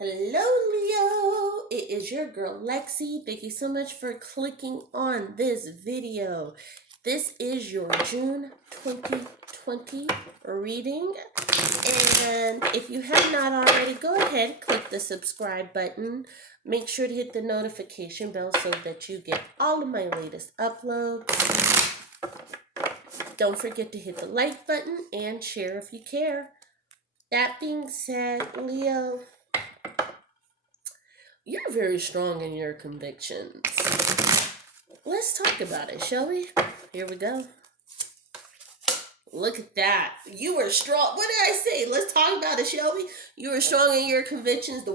Hello, Leo. It is your girl, Lexi. Thank you so much for clicking on this video. This is your June 2020 reading. And if you have not already, go ahead, click the subscribe button. Make sure to hit the notification bell so that you get all of my latest uploads. Don't forget to hit the like button and share if you care. That being said, Leo, you're very strong in your convictions. Let's talk about it, shall we? Here we go. Look at that. You are strong. What did I say? Let's talk about it, shall we? You are strong in your convictions.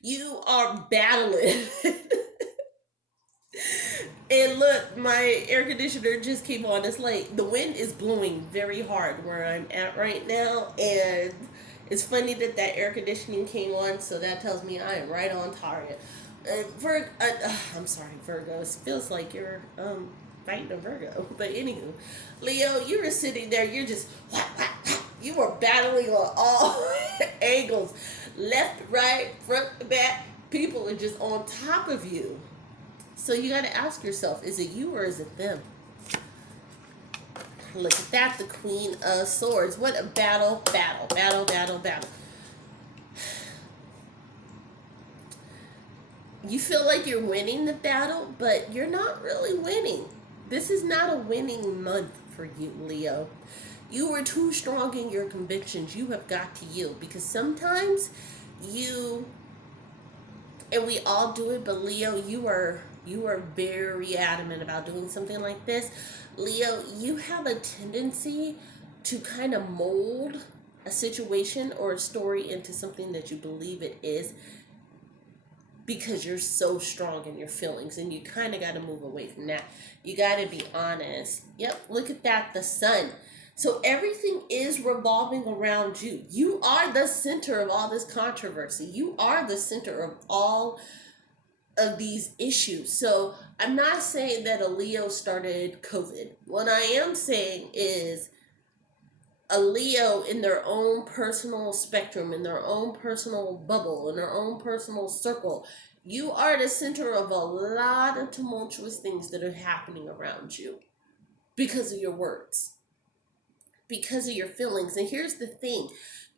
You are battling. And look, my air conditioner just came on. It's like the wind is blowing very hard where I'm at right now, and it's funny that air conditioning came on, so that tells me I am right on target. I'm sorry, Virgo. It feels like you're fighting a Virgo, but anywho, Leo, you were sitting there. You're just you were battling on all angles, left, right, front, back. People are just on top of you. So you got to ask yourself, is it you or is it them? Look at that, the Queen of Swords. What a battle. You feel like you're winning the battle, but you're not really winning. This is not a winning month for you, Leo. You are too strong in your convictions. You have got to yield, because sometimes and we all do it, but Leo, you are very adamant about doing something like this. Leo, you have a tendency to kind of mold a situation or a story into something that you believe it is, because you're so strong in your feelings, and you kind of got to move away from that. You got to be honest. Yep, look at that, the sun. So everything is revolving around you. You are the center of all this controversy. You are the center of all of these issues. So I'm not saying that a Leo started COVID. What I am saying is a Leo in their own personal spectrum, in their own personal bubble, in their own personal circle. You are the center of a lot of tumultuous things that are happening around you because of your words, because of your feelings. And here's the thing.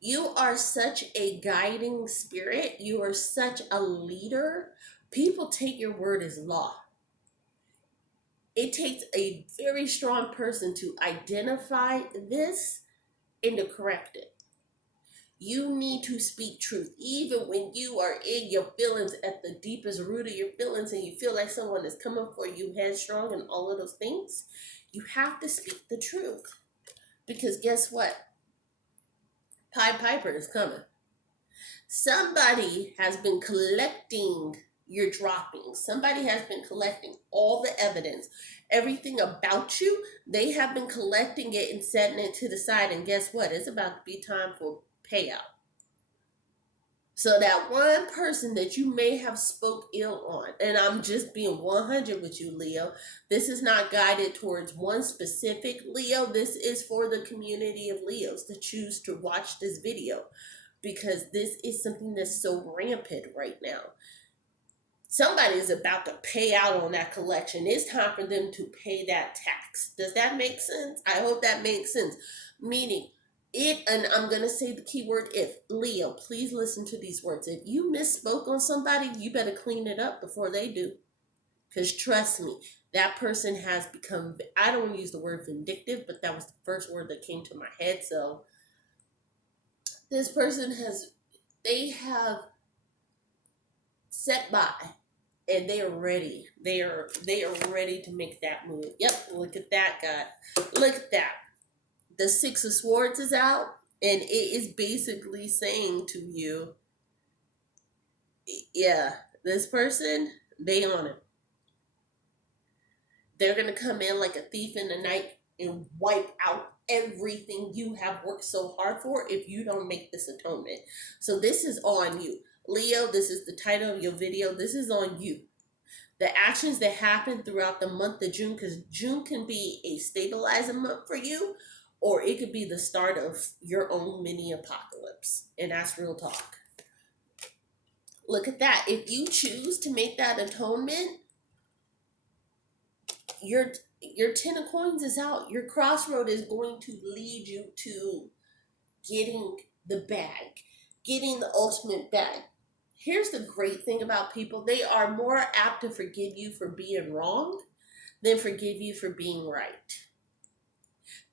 You are such a guiding spirit. You are such a leader. People take your word as law. It takes a very strong person to identify this and to correct it. You need to speak truth, even when you are in your feelings, at the deepest root of your feelings, and you feel like someone is coming for you headstrong and all of those things. You have to speak the truth, because guess what? Pied Piper is coming. Somebody has been collecting your droppings. Somebody has been collecting all the evidence, everything about you. They have been collecting it and setting it to the side. And guess what? It's about to be time for payout. So that one person that you may have spoke ill on, and I'm just being 100 with you, Leo. This is not guided towards one specific Leo. This is for the community of Leos that choose to watch this video, because this is something that's so rampant right now. Somebody is about to pay out on that collection. It's time for them to pay that tax. Does that make sense? I hope that makes sense. Meaning, and I'm going to say the key word if. Leo, please listen to these words. If you misspoke on somebody, you better clean it up before they do. Because trust me, that person has become, I don't want to use the word vindictive, but that was the first word that came to my head. So this person they have set by, and they are ready. They are ready to make that move. Yep, look at that, God. Look at that. The Six of Swords is out, and it is basically saying to you, yeah, this person, they on it. They're going to come in like a thief in the night and wipe out everything you have worked so hard for if you don't make this atonement. So this is on you. Leo, this is the title of your video. This is on you. The actions that happen throughout the month of June, because June can be a stabilizing month for you, or it could be the start of your own mini apocalypse. And that's real talk. Look at that. If you choose to make that atonement, your 10 of coins is out. Your crossroad is going to lead you to getting the bag, getting the ultimate bag. Here's the great thing about people. They are more apt to forgive you for being wrong than forgive you for being right.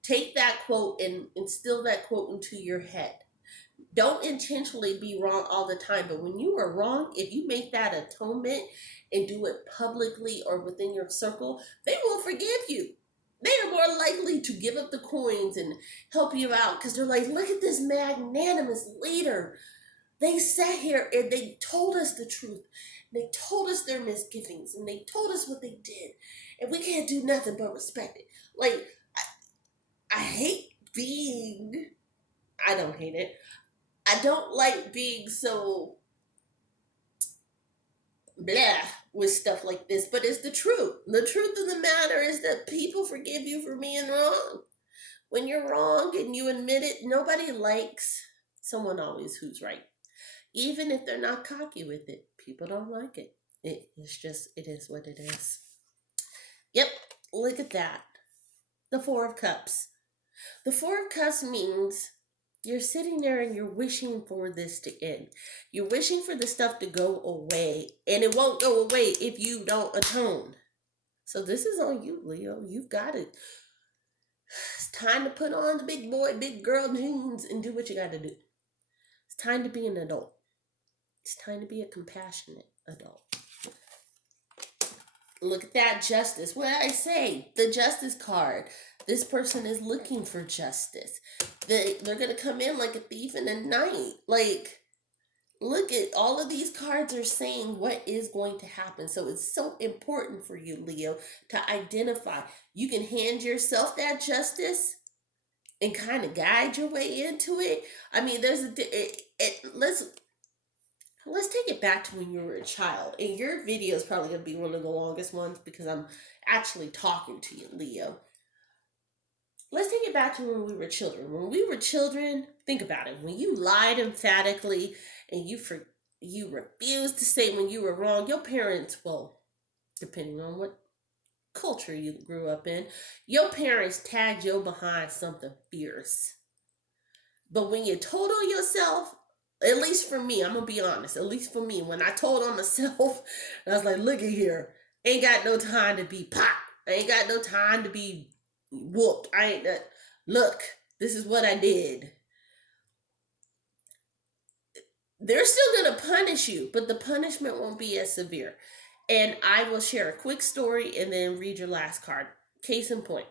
Take that quote and instill that quote into your head. Don't intentionally be wrong all the time, but when you are wrong, if you make that atonement and do it publicly or within your circle, they will forgive you. They are more likely to give up the coins and help you out because they're like, look at this magnanimous leader. They sat here and they told us the truth. They told us their misgivings and they told us what they did. And we can't do nothing but respect it. Like, I hate being, I don't hate it. I don't like being so blah with stuff like this, but it's the truth. The truth of the matter is that people forgive you for being wrong. When you're wrong and you admit it, nobody likes someone always who's right. Even if they're not cocky with it, people don't like it. It's just, it is what it is. Yep, look at that. The Four of Cups. The Four of Cups means you're sitting there and you're wishing for this to end. You're wishing for the stuff to go away, and it won't go away if you don't atone. So this is on you, Leo. You've got it. It's time to put on the big boy, big girl jeans and do what you got to do. It's time to be an adult. It's time to be a compassionate adult. Look at that justice. What did I say? The justice card. This person is looking for justice. They're going to come in like a thief in the night. Like, look at all of these cards are saying what is going to happen. So it's so important for you, Leo, to identify. You can hand yourself that justice and kind of guide your way into it. I mean, let's take it back to when you were a child. And your video is probably going to be one of the longest ones because I'm actually talking to you, Leo. Let's take it back to when we were children. When we were children, think about it. When you lied emphatically and you refused to say when you were wrong, your parents, well, depending on what culture you grew up in, your parents tagged you behind something fierce. But when you told on yourself, at least for me, I'm going to be honest, at least for me, when I told on myself, I was like, look at here, ain't got no time to be popped. I ain't got no time to be whooped. Look, this is what I did. They're still going to punish you, but the punishment won't be as severe. And I will share a quick story and then read your last card. Case in point.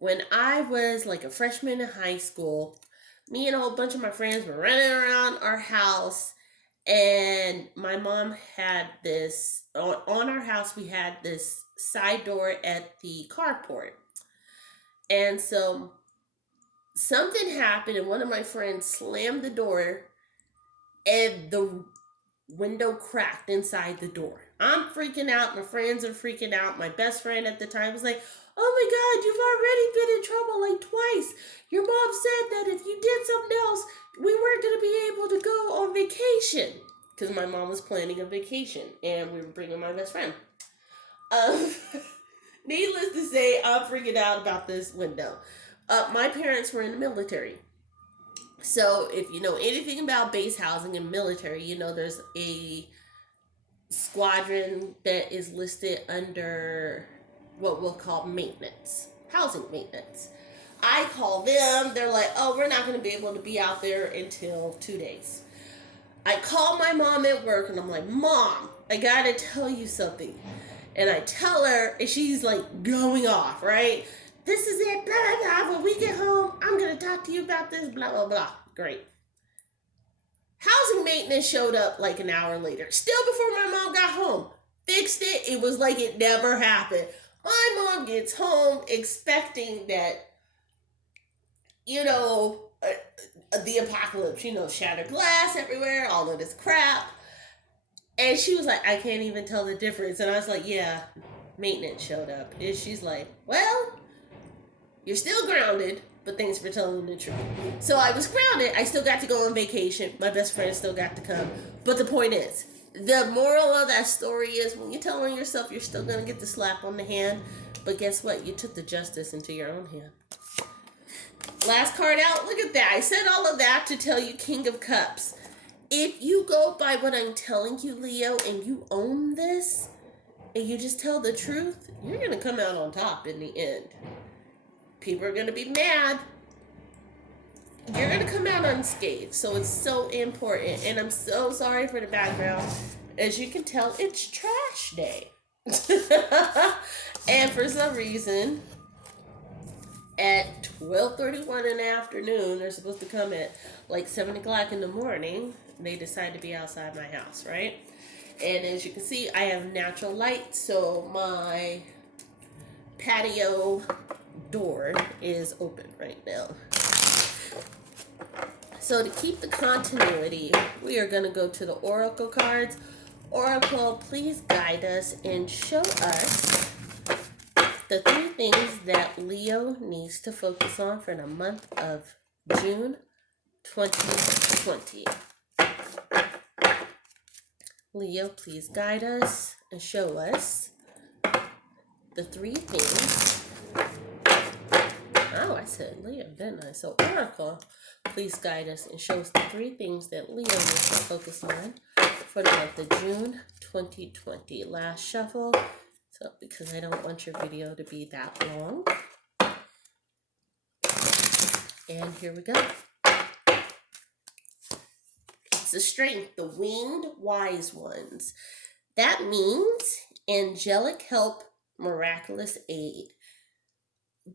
When I was like a freshman in high school, me and a whole bunch of my friends were running around our house, and my mom had this, on our house, we had this side door at the carport. And so something happened, and one of my friends slammed the door, and the window cracked inside the door. I'm freaking out. My friends are freaking out. My best friend at the time was like, oh my God, you've already been in trouble like twice. Your mom said that if you did something else, we weren't going to be able to go on vacation. Because my mom was planning a vacation, and we were bringing my best friend. Needless to say, I'm freaking out about this window. My parents were in the military. So if you know anything about base housing and military, you know there's a squadron that is listed under what we'll call maintenance, housing maintenance. I call them, they're like, oh, we're not going to be able to be out there until 2 days. I call my mom at work and I'm like, Mom, I got to tell you something. And I tell her, and she's like going off, right? This is it, blah, blah, blah. When we get home, I'm going to talk to you about this, blah, blah, blah. Great. Housing maintenance showed up like an hour later. Still before my mom got home. Fixed it. It was like it never happened. My mom gets home expecting that, you know, the apocalypse, you know, shattered glass everywhere, all of this crap. And she was like, I can't even tell the difference. And I was like, yeah, maintenance showed up. And she's like, well, you're still grounded, but thanks for telling the truth. So I was grounded. I still got to go on vacation. My best friend still got to come. But the point is, The moral of that story is when you're telling yourself you're still going to get the slap on the hand, but guess what? You took the justice into your own hand. Last card out. Look at that. I said all of that to tell you King of Cups. If you go by what I'm telling you, Leo, and you own this, and you just tell the truth, you're going to come out on top in the end. People are going to be mad. You're going to come out unscathed. So it's so important. And I'm so sorry for the background. As you can tell, it's trash day. And for some reason, at 12:31 in the afternoon, they're supposed to come at like 7 o'clock in the morning. They decide to be outside my house, right? And as you can see, I have natural light, so my patio door is open right now. So to keep the continuity, we are going to go to the Oracle cards. Oracle, please guide us and show us the 3 things that Leo needs to focus on for the month of June 2020. Leo, please guide us and show us the 3 things. Oh, I said Leo, didn't I? So Oracle, please guide us and show us the 3 things that Leo needs to focus on for the month of June 2020. Last shuffle, so because I don't want your video to be that long. And here we go. It's the strength, the winged wise ones. That means angelic help, miraculous aid.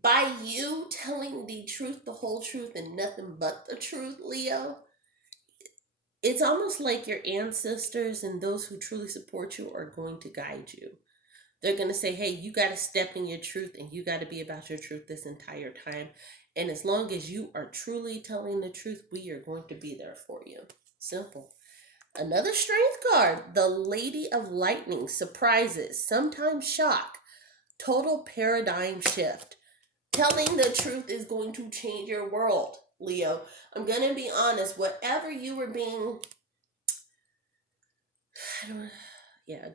By you telling the truth, the whole truth, and nothing but the truth, Leo, it's almost like your ancestors and those who truly support you are going to guide you. They're going to say, hey, you got to step in your truth and you got to be about your truth this entire time. And as long as you are truly telling the truth, we are going to be there for you. Simple. Another strength card, the Lady of Lightning, surprises, sometimes shock, total paradigm shift. Telling the truth is going to change your world, Leo. I'm going to be honest, whatever you were being,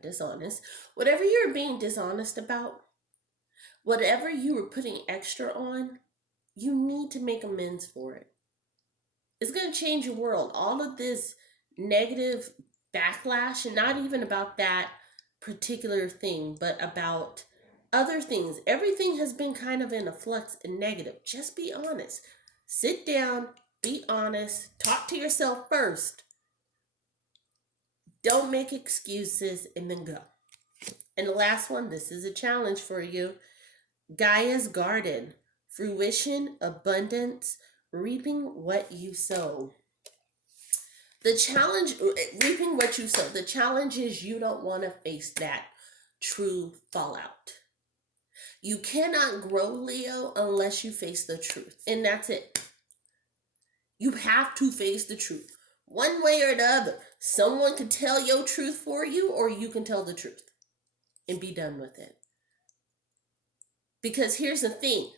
dishonest. Whatever you were being dishonest about, whatever you were putting extra on, you need to make amends for it. It's going to change your world. All of this negative backlash, and not even about that particular thing, but about other things. Everything has been kind of in a flux and negative. Just be honest. Sit down, be honest, talk to yourself first. Don't make excuses and then go. And the last one, this is a challenge for you. Gaia's Garden, fruition, abundance, reaping what you sow. The challenge, reaping what you sow. The challenge is you don't want to face that true fallout. You cannot grow, Leo, unless you face the truth. And that's it. You have to face the truth. One way or the other. Someone can tell your truth for you, or you can tell the truth and be done with it. Because here's the thing.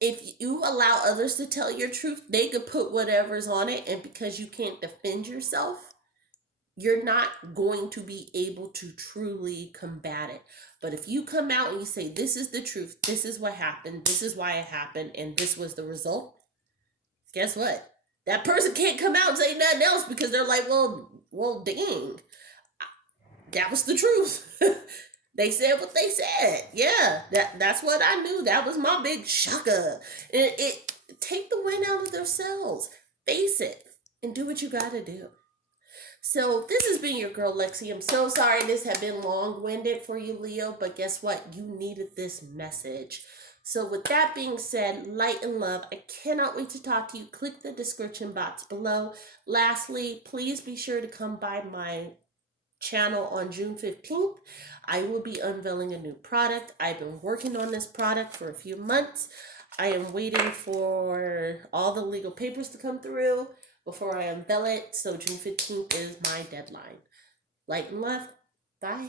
If you allow others to tell your truth, they could put whatever's on it, and because you can't defend yourself, you're not going to be able to truly combat it. But if you come out and you say, this is the truth, this is what happened, this is why it happened, and this was the result, guess what? That person can't come out and say nothing else because they're like, well, dang, that was the truth. They said what they said. Yeah, that's what I knew. That was my big shocker. It take the wind out of their sails. Face it and do what you got to do. So this has been your girl, Lexi. I'm so sorry this had been long-winded for you, Leo, but guess what? You needed this message. So with that being said, light and love, I cannot wait to talk to you. Click the description box below. Lastly, please be sure to come by my channel on June 15th. I will be unveiling a new product. I've been working on this product for a few months. I am waiting for all the legal papers to come through before I unveil it. So June 15th is my deadline. Light and love. Bye.